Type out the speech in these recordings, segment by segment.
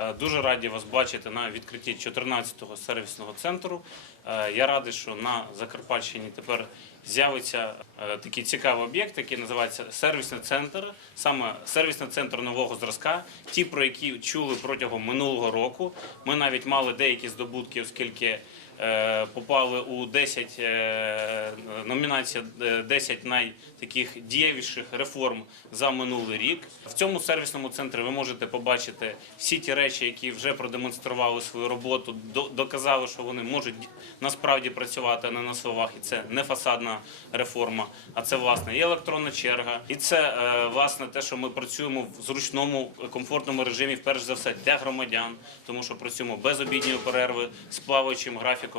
Е, Дуже раді вас бачити на відкритті 14-го сервісного центру. Е, Я радий, що на Закарпатщині тепер з'явиться е, такий цікавий об'єкт, який називається сервісний центр, саме сервісний центр нового зразка. Ті, про які чули протягом минулого року. Ми навіть мали деякі здобутки, оскільки попали у 10 е, номінація е, 10 найтаких дієвіших реформ за минулий рік. В цьому сервісному центрі ви можете побачити всі ті речі, які вже продемонстрували свою роботу, доказали, що вони можуть насправді працювати не на словах. І це не фасадна реформа, а це власне і електронна черга, і це е, власне те, що ми працюємо в зручному комфортному режимі, перш за все для громадян, тому що працюємо без обідньої перерви з плаваючим графіком.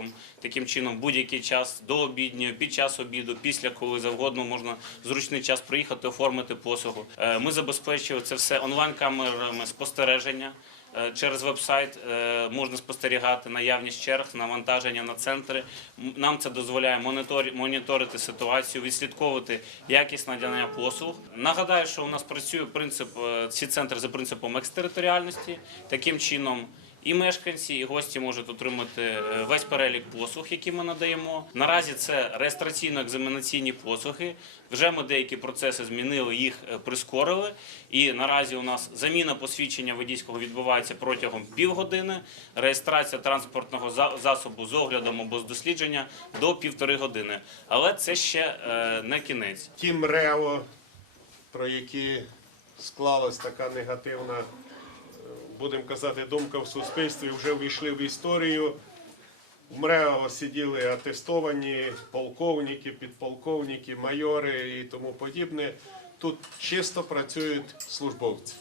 Таким чином, будь-який час до обідньої, під час обіду, після коли завгодно можна зручний час приїхати, оформити послугу. Е, Ми забезпечили це все онлайн-камерами спостереження. Е, Через веб-сайт е, можна спостерігати наявність черг, навантаження на центри. Нам це дозволяє монітор- моніторити ситуацію, відслідковувати якість надання послуг. Нагадаю, що у нас працює принцип ці центри за принципом екстериторіальності. Таким чином. І мешканці, і гості можуть отримати е, весь перелік послуг, які ми надаємо. Наразі це реєстраційно-екзаменаційні послуги. Вже ми деякі процеси змінили, їх е, прискорили. І наразі у нас заміна посвідчення водійського відбувається протягом півгодини. Реєстрація транспортного за- засобу з оглядом або з дослідження до півтори години. Але це ще е, не кінець. Ті МРЕО, про які склалась така негативна, будемо казати, думка в суспільстві, вже війшли в історію. В МРЕО сиділи атестовані полковники, підполковники, майори і тому подібне. Тут чисто працюють службовці.